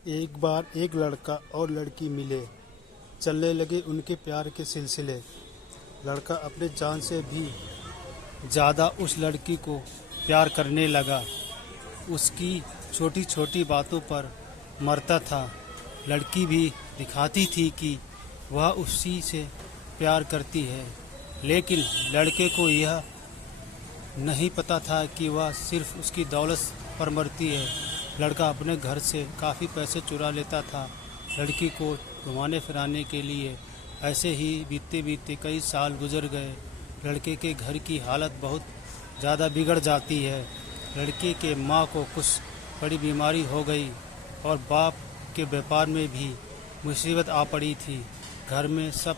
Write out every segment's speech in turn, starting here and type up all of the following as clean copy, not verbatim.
एक बार एक लड़का और लड़की मिले, चलने लगे उनके प्यार के सिलसिले। लड़का अपने जान से भी ज़्यादा उस लड़की को प्यार करने लगा। उसकी छोटी छोटी बातों पर मरता था। लड़की भी दिखाती थी कि वह उसी से प्यार करती है, लेकिन लड़के को यह नहीं पता था कि वह सिर्फ उसकी दौलत पर मरती है। लड़का अपने घर से काफ़ी पैसे चुरा लेता था लड़की को घुमाने फिराने के लिए। ऐसे ही बीतते बीतते कई साल गुजर गए। लड़के के घर की हालत बहुत ज़्यादा बिगड़ जाती है। लड़के के माँ को कुछ बड़ी बीमारी हो गई और बाप के व्यापार में भी मुसीबत आ पड़ी थी। घर में सब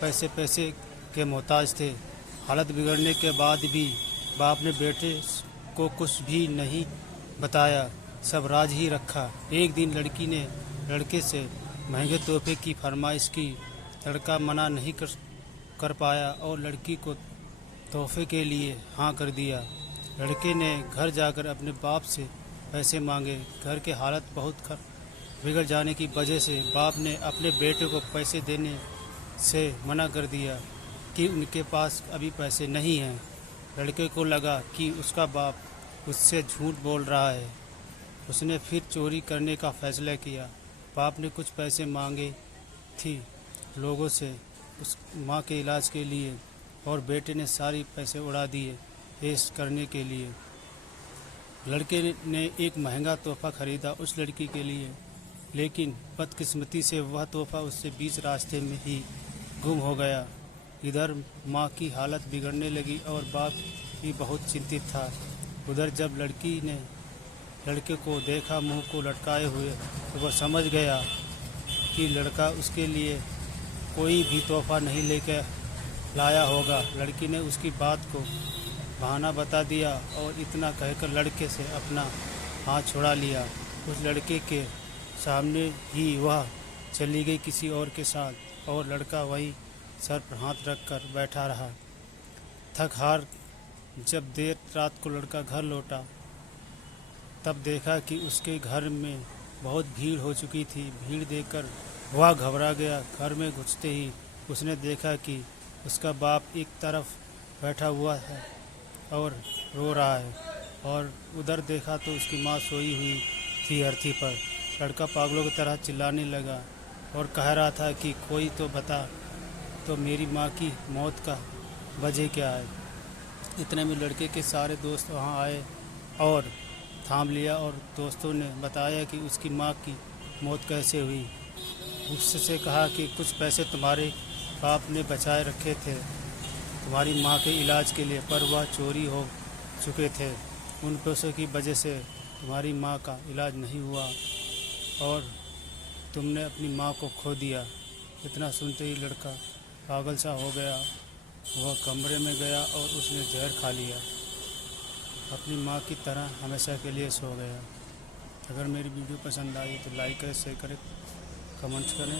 पैसे के मोहताज थे। हालत बिगड़ने के बाद भी बाप ने बेटे को कुछ भी नहीं बताया, सब राज ही रखा। एक दिन लड़की ने लड़के से महंगे तोहफे की फरमाइश की। लड़का मना नहीं कर पाया और लड़की को तोहफे के लिए हाँ कर दिया। लड़के ने घर जाकर अपने बाप से पैसे मांगे। घर के हालत बहुत बिगड़ जाने की वजह से बाप ने अपने बेटे को पैसे देने से मना कर दिया कि उनके पास अभी पैसे नहीं हैं। लड़के को लगा कि उसका बाप उससे झूठ बोल रहा है। उसने फिर चोरी करने का फैसला किया। बाप ने कुछ पैसे मांगे थी लोगों से उस माँ के इलाज के लिए और बेटे ने सारी पैसे उड़ा दिए ऐश करने के लिए। लड़के ने एक महंगा तोहफा खरीदा उस लड़की के लिए, लेकिन बदकिस्मती से वह तोहफा उससे बीच रास्ते में ही गुम हो गया। इधर माँ की हालत बिगड़ने लगी और बाप भी बहुत चिंतित था। उधर जब लड़की ने लड़के को देखा मुंह को लटकाए हुए, तो वह समझ गया कि लड़का उसके लिए कोई भी तोहफा नहीं लेकर लाया होगा। लड़की ने उसकी बात को बहाना बता दिया और इतना कहकर लड़के से अपना हाथ छुड़ा लिया। उस लड़के के सामने ही वह चली गई किसी और के साथ और लड़का वहीं सर पर हाथ रख कर बैठा रहा। थक हार जब देर रात को लड़का घर लौटा, तब देखा कि उसके घर में बहुत भीड़ हो चुकी थी। भीड़ देखकर वह घबरा गया। घर में घुसते ही उसने देखा कि उसका बाप एक तरफ बैठा हुआ है और रो रहा है, और उधर देखा तो उसकी माँ सोई हुई थी अर्थी पर। लड़का पागलों की तरह चिल्लाने लगा और कह रहा था कि कोई तो बता, तो मेरी माँ की मौत का वजह क्या है। इतने में लड़के के सारे दोस्त वहाँ आए और थाम लिया, और दोस्तों ने बताया कि उसकी माँ की मौत कैसे हुई। उससे कहा कि कुछ पैसे तुम्हारे बाप ने बचाए रखे थे तुम्हारी माँ के इलाज के लिए, पर वह चोरी हो चुके थे। उन पैसों की वजह से तुम्हारी माँ का इलाज नहीं हुआ और तुमने अपनी माँ को खो दिया। इतना सुनते ही लड़का पागल सा हो गया। वह कमरे में गया और उसने जहर खा लिया। अपनी माँ की तरह हमेशा के लिए सो गया। अगर मेरी वीडियो पसंद आई तो लाइक करें, शेयर करें, कमेंट्स करें।